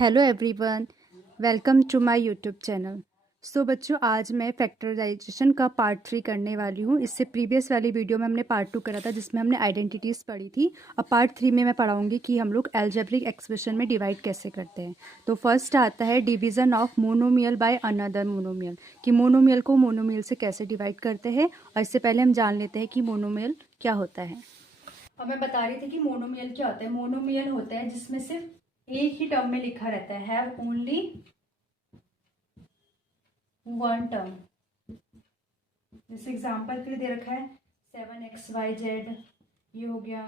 Hello everyone, welcome to my YouTube channel. So बच्चों, आज मैं फैक्टराइजेशन का पार्ट 3 करने वाली हूँ। इससे प्रीवियस वाली वीडियो में हमने पार्ट 2 करा था जिसमें हमने आइडेंटिटीज़ पढ़ी थी। अब पार्ट 3 में मैं पढ़ाऊँगी कि हम लोग अलजेब्रिक एक्सप्रेशन में डिवाइड कैसे करते हैं। तो फर्स्ट आता है division of monomial by another monomial, कि मोनोमियल को मोनोमियल से कैसे डिवाइड करते हैं। और इससे पहले हम जान लेते हैं कि मोनोमियल क्या होता है। अब मैं बता रही थी कि मोनोमियल क्या होता है। मोनोमियल होता है जिसमें सिर्फ एक ही टर्म में लिखा रहता है, हैव ओनली वन टर्म। जैसे एग्जांपल के लिए दे रखा है 7xyz, ये हो गया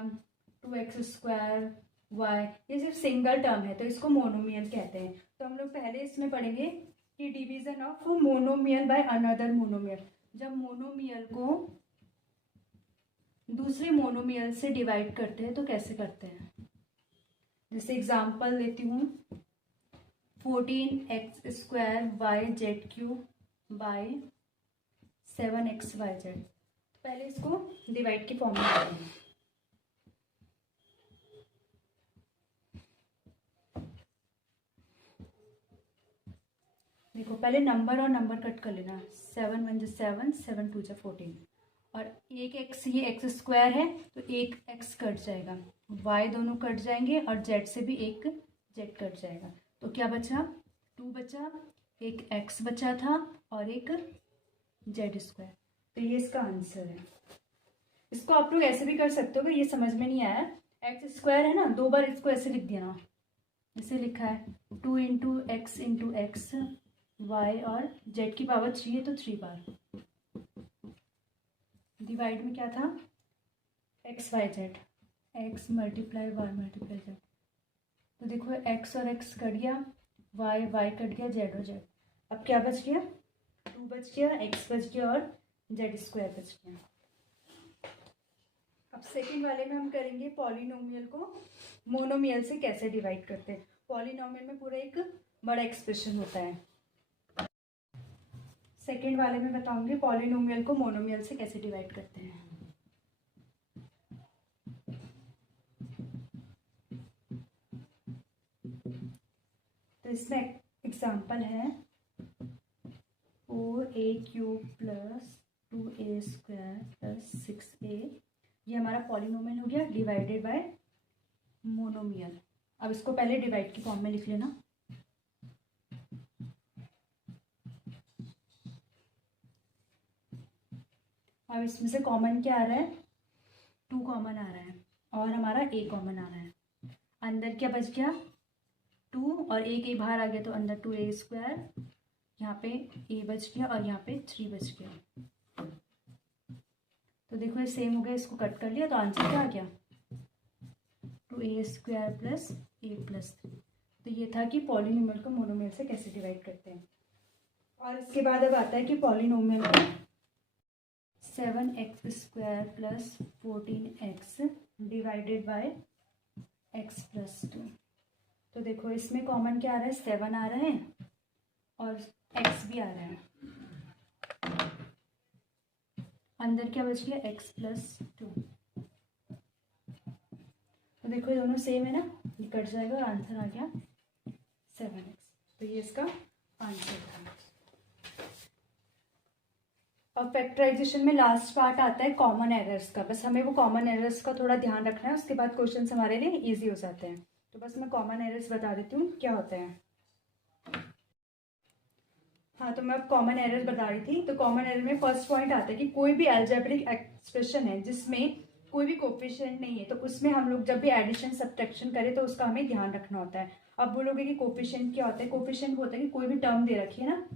2x² y, ये सिर्फ सिंगल टर्म है तो इसको मोनोमियल कहते हैं। तो हम लोग पहले इसमें पढ़ेंगे कि division of monomial by another monomial, जब मोनोमियल को दूसरे मोनोमियल से डिवाइड करते हैं तो कैसे करते हैं। जैसे एग्जांपल लेती हूँ 14x² yz³ बाय 7xyz। पहले इसको डिवाइड की फॉर्म में लाते हैं। देखो पहले नंबर और नंबर कट कर लेना। 7 1 7, 7 2 14, और एक एक्स, ये x² है तो एक x कट जाएगा, y दोनों कट जाएंगे और z से भी एक z कट जाएगा। तो क्या बचा, 2 बचा, एक x बचा था और एक z²। तो ये इसका आंसर है। इसको आप लोग ऐसे भी कर सकते हो, अगर ये समझ में नहीं आया, x² है ना, 2 बार इसको ऐसे लिख देना। जैसे लिखा है 2 × x × x y, और z की पावर 3 है तो 3 बार। डिवाइड में क्या था, x y z, x multiply y multiply z। तो देखो x और x कट गया, y कट गया, z और z। अब क्या बच गया, 2 बच गया, x बच गया और z² बच गया। अब सेकंड वाले में हम करेंगे पॉलिनोमियल को मोनोमियल से कैसे डिवाइड करते हैं। पॉलिनोमियल में पूरा एक बड़ा एक्सप्रेशन होता है। सेकंड वाले में बताऊंगी पॉलिनोमियल को मोनोमियल से कैसे डिवाइड करते हैं। तो इसमें एग्जांपल है 4a³ + 2a² + 6a। ये हमारा पॉलिनोमियल हो गया डिवाइडेड बाय मोनोमियल। अब इसको पहले डिवाइड की फॉर्म में लिख लेना। अब इसमें से कॉमन क्या आ रहा है, 2 कॉमन आ रहा है और हमारा a कॉमन आ रहा है। अंदर क्या बच गया, 2 और a बाहर आ गया तो अंदर 2a²। यहाँ पे a बच गया और यहाँ पे 3 बच गया। तो देखो ये सेम हो गया, इसको कट कर लिया तो आंसर क्या आ गया, 2a² + a + 3। तो ये था कि पॉलिनोमियल को मोनोमियल से कैसे डिवाइड करते हैं। और इसके बाद अब आता है कि पॉलिनोमियल को 7x² + 14x divided by x + 2। तो देखो इसमें कॉमन क्या आ रहा है, 7 आ रहा है और x भी आ रहा है। अंदर क्या बच गया, x + 2। तो देखो ये दोनों सेम है ना, ये कट जाएगा और आंसर आ गया 7x। तो ये इसका आंसर था। अब फैक्टराइजेशन में लास्ट पार्ट आता है कॉमन एरर्स का। बस हमें वो कॉमन एरर्स का थोड़ा ध्यान रखना है, उसके बाद क्वेश्चंस हमारे लिए इजी हो जाते हैं। तो बस मैं कॉमन एरर्स बता देती हूँ क्या होते हैं। हाँ, तो मैं अब कॉमन एरर्स बता रही थी। तो कॉमन एरर में फर्स्ट पॉइंट आता है कि कोई भी अलजेब्रिक एक्सप्रेशन है जिसमें कोई भी कोफिशिएंट नहीं है, तो उसमें हम लोग जब भी एडिशन सब्ट्रैक्शन करें तो उसका हमें ध्यान रखना होता है। अब बोलोगे कि कोफिशिएंट क्या होता है। कोफिशिएंट होता है कि कोई भी टर्म दे रखी है ना,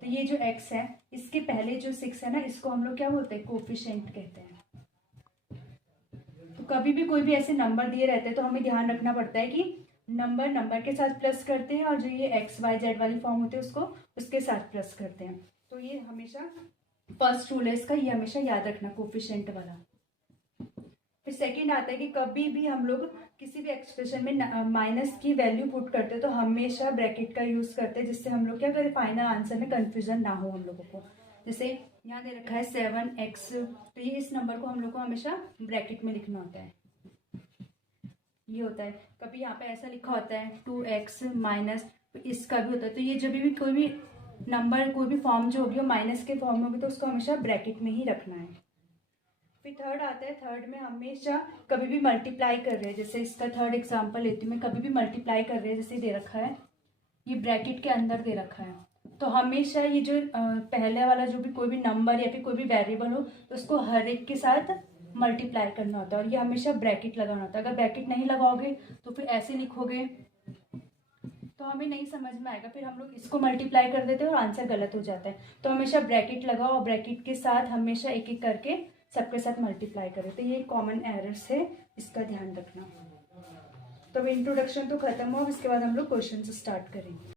तो ये जो x है इसके पहले जो 6 है ना, इसको हम लोग क्या बोलते हैं, कोफिशिएंट कहते हैं। तो कभी भी कोई भी ऐसे नंबर दिए रहते हैं तो हमें ध्यान रखना पड़ता है कि नंबर के साथ प्लस करते हैं, और जो ये x y z वाली फॉर्म होती है उसको उसके साथ प्लस करते हैं। तो ये हमेशा फर्स्ट रूल है इसका, ये हमेशा याद रखना, कोफिशिएंट वाला। फिर सेकंड आता है कि कभी भी हम लोग किसी भी एक्सप्रेशन में माइनस की वैल्यू पुट करते हैं तो हमेशा ब्रैकेट का यूज करते हैं, जिससे हम लोग क्या करें, फाइनल आंसर में कंफ्यूजन ना हो हम लोगों को। जैसे यहाँ दे रखा है 7x, तो ये इस नंबर को हम लोग को हमेशा ब्रैकेट में लिखना होता है। ये होता है। कभी यहाँ पे ऐसा लिखा होता है 2x माइनस, इसका भी होता है। तो ये जब भी कोई भी नंबर कोई भी फॉर्म जो होगी वो माइनस के फॉर्म में होगी तो उसको हमेशा ब्रैकेट में ही रखना है। फिर थर्ड आता है, थर्ड में हमेशा कभी भी मल्टीप्लाई कर रहे हैं, जैसे इसका थर्ड एग्जांपल लेती हूँ मैं, कभी भी मल्टीप्लाई कर रहे हैं, जैसे दे रखा है ये ब्रैकेट के अंदर दे रखा है, तो हमेशा ये जो पहले वाला जो भी कोई भी नंबर या फिर कोई भी वेरिएबल हो तो उसको हर एक के साथ मल्टीप्लाई करना होता है और ये हमेशा ब्रैकेट लगाना होता है। अगर ब्रैकेट नहीं लगाओगे तो फिर ऐसे लिखोगे तो हमें नहीं समझ में आएगा, फिर हम लोग इसको मल्टीप्लाई कर देते हैं और आंसर गलत हो जाता है। तो हमेशा ब्रैकेट लगाओ और ब्रैकेट के साथ हमेशा एक एक करके सबके साथ मल्टीप्लाई करें। तो ये कॉमन एरर्स है, इसका ध्यान रखना। तो अब इंट्रोडक्शन तो खत्म हो, इसके बाद हम लोग क्वेश्चन स्टार्ट करेंगे।